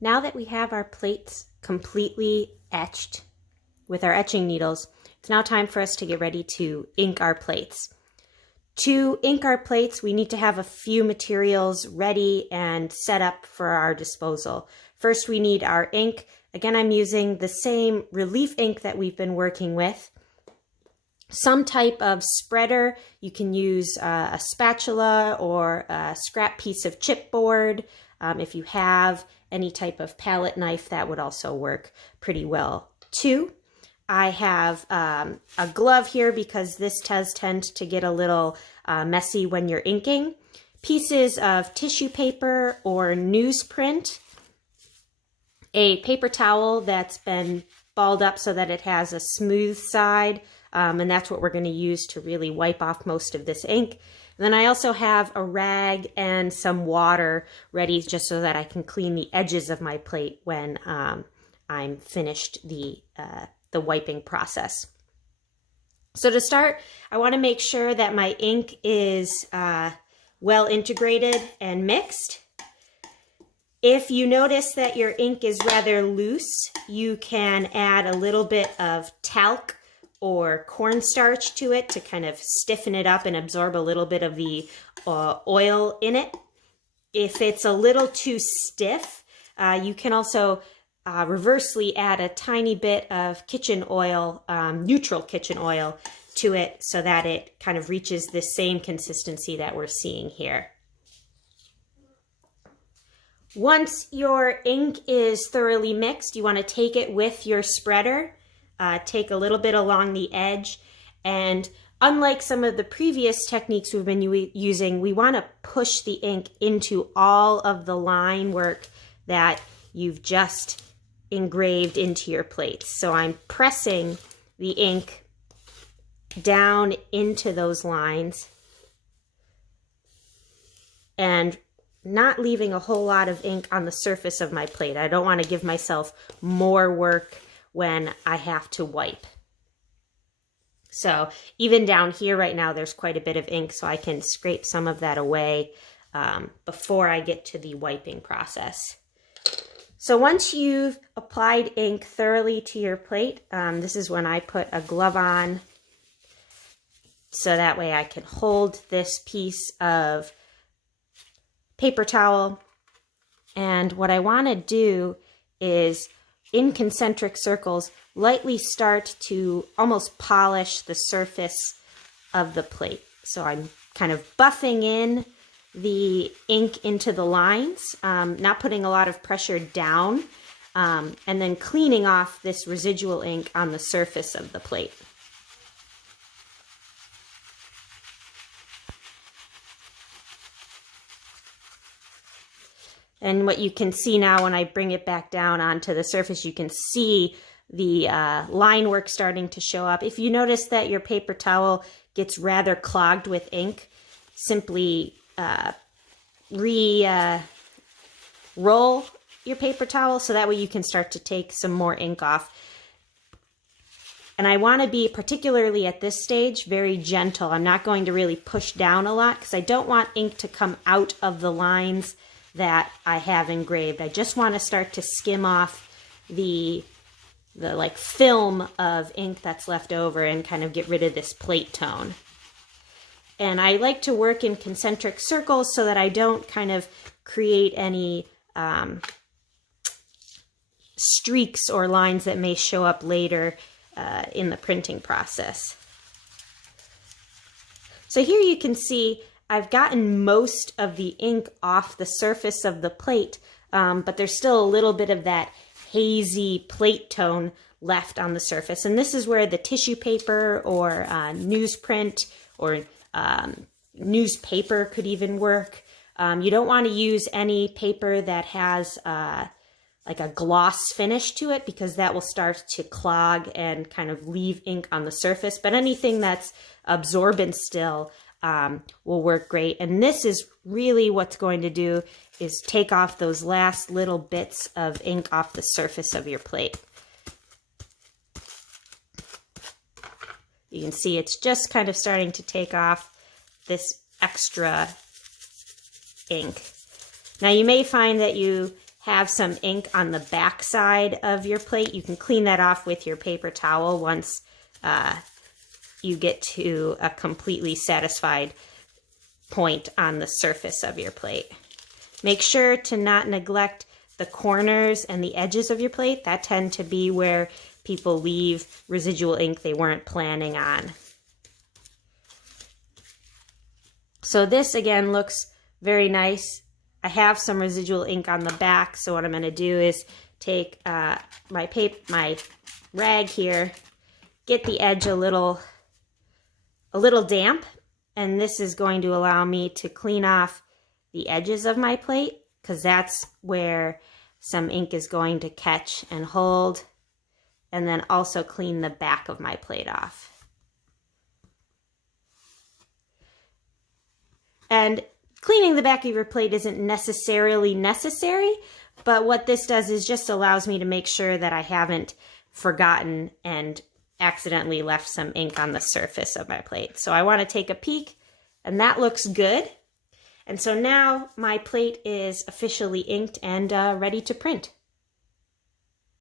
Now that we have our plates completely etched with our etching needles, it's now time for us to get ready to ink our plates. To ink our plates, we need to have a few materials ready and set up for our disposal. First, we need our ink. Again, I'm using the same relief ink that we've been working with. Some type of spreader. You can use a spatula or a scrap piece of chipboard. If you have any type of palette knife, that would also work pretty well too. I have a glove here because this does tend to get a little messy when you're inking. Pieces of tissue paper or newsprint. A paper towel that's been balled up so that it has a smooth side, and that's what we're going to use to really wipe off most of this ink. And then I also have a rag and some water ready just so that I can clean the edges of my plate when I'm finished the wiping process. So to start, I want to make sure that my ink is well integrated and mixed. If you notice that your ink is rather loose, you can add a little bit of talc or cornstarch to it to kind of stiffen it up and absorb a little bit of the oil in it. If it's a little too stiff, you can also reversely add a tiny bit of kitchen oil, neutral kitchen oil, to it so that it kind of reaches the same consistency that we're seeing here. Once your ink is thoroughly mixed, you want to take it with your spreader, take a little bit along the edge, and unlike some of the previous techniques we've been using, we want to push the ink into all of the line work that you've just engraved into your plates. So I'm pressing the ink down into those lines and not leaving a whole lot of ink on the surface of my plate. I don't want to give myself more work when I have to wipe. So even down here right now, there's quite a bit of ink, so I can scrape some of that away before I get to the wiping process. So once you've applied ink thoroughly to your plate, this is when I put a glove on, so that way I can hold this piece of paper towel. And what I want to do is, in concentric circles, lightly start to almost polish the surface of the plate. So I'm kind of buffing in the ink into the lines, not putting a lot of pressure down, and then cleaning off this residual ink on the surface of the plate. And what you can see now when I bring it back down onto the surface, you can see the line work starting to show up. If you notice that your paper towel gets rather clogged with ink, simply roll your paper towel so that way you can start to take some more ink off. And I want to be, particularly at this stage, very gentle. I'm not going to really push down a lot because I don't want ink to come out of the lines that I have engraved. I just want to start to skim off the like film of ink that's left over and kind of get rid of this plate tone. And I like to work in concentric circles so that I don't kind of create any streaks or lines that may show up later in the printing process. So here you can see I've gotten most of the ink off the surface of the plate, but there's still a little bit of that hazy plate tone left on the surface. And this is where the tissue paper or newsprint or newspaper could even work. You don't want to use any paper that has like a gloss finish to it because that will start to clog and kind of leave ink on the surface. But anything that's absorbent still will work great. And this is really what's going to do is take off those last little bits of ink off the surface of your plate. You can see it's just kind of starting to take off this extra ink. Now you may find that you have some ink on the back side of your plate, you can clean that off with your paper towel once you get to a completely satisfied point on the surface of your plate. Make sure to not neglect the corners and the edges of your plate. That tend to be where people leave residual ink they weren't planning on. So this again looks very nice. I have some residual ink on the back, so what I'm going to do is take my rag here, get the edge a little damp, and this is going to allow me to clean off the edges of my plate, because that's where some ink is going to catch and hold, and then also clean the back of my plate off. And cleaning the back of your plate isn't necessarily necessary, but what this does is just allows me to make sure that I haven't forgotten and accidentally left some ink on the surface of my plate. So I want to take a peek, and that looks good. And so now my plate is officially inked and ready to print.